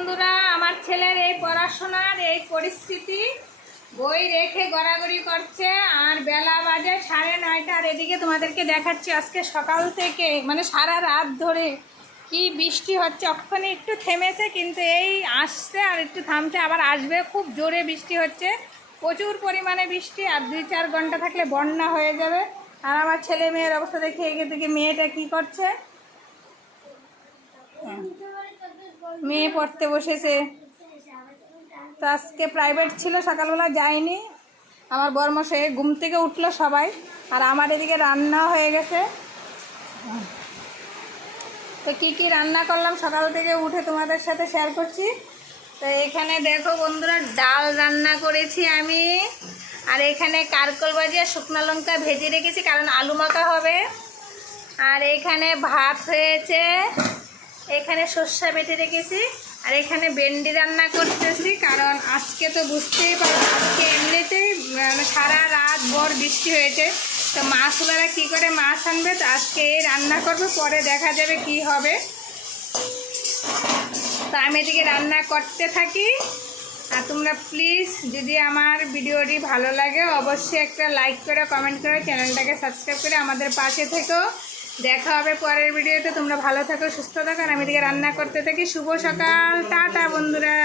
বন্ধুরা, আমার ছেলের এই পড়াশোনার এই পরিস্থিতি, বই রেখে গড়াগড়ি করছে আর বেলা বাজে 9:30। আর এদিকে তোমাদেরকে দেখাচ্ছি আজকে সকাল থেকে মানে সারা রাত ধরে কি বৃষ্টি হচ্ছে। ওখানে একটু থেমেছে, কিন্তু এই আসছে আর একটু থামছে, আবার আসবে। খুব জোরে বৃষ্টি হচ্ছে, প্রচুর পরিমাণে বৃষ্টি। আর 2-4 ঘন্টা থাকলে বন্যা হয়ে যাবে। আর আমার ছেলে মেয়ের অবস্থা দেখে এদিকে মেয়েটা কি করছে, মেয়ে পড়তে বসেছে। তো আজকে প্রাইভেট ছিল, সকালবেলা যায়নি। আমার বরমশাই ঘুম থেকে উঠলো সবাই, আর আমার এদিকে রান্না হয়ে গেছে। তো কি কি রান্না করলাম সকাল থেকে উঠে তোমাদের সাথে শেয়ার করছি। তো এখানে দেখো বন্ধুরা, ডাল রান্না করেছি আমি, আর এখানে কারকল ভাজি আর শুকনো লঙ্কা ভেজে রেখেছি, কারণ আলু মাখা হবে। আর এখানে ভাত হয়েছে, এখানে সর্ষে বেটে রেখেছি, আর এখানে ভেন্ডি রান্না করতেছি। কারণ আজকে তো বুঝতেই পারো, আজকে এমনিতেই সারা রাত ভর বৃষ্টি হয়েছে। তো মাছওয়ালারা কী করে মাছ আনবে, তো আজকে এই রান্না করবে, পরে দেখা যাবে কি হবে। তো আমি এদিকে রান্না করতে থাকি। আর তোমরা প্লিজ, যদি আমার ভিডিওটি ভালো লাগে অবশ্যই একটা লাইক করে কমেন্ট করে চ্যানেলটাকে সাবস্ক্রাইব করে আমাদের পাশে থেকো। দেখা হবে পরের ভিডিওতে। তোমরা ভালো থাকো, সুস্থ থাকো। আর আমি এদিকে রান্না করতে থাকি। শুভ সকাল, টাটা বন্ধুরা।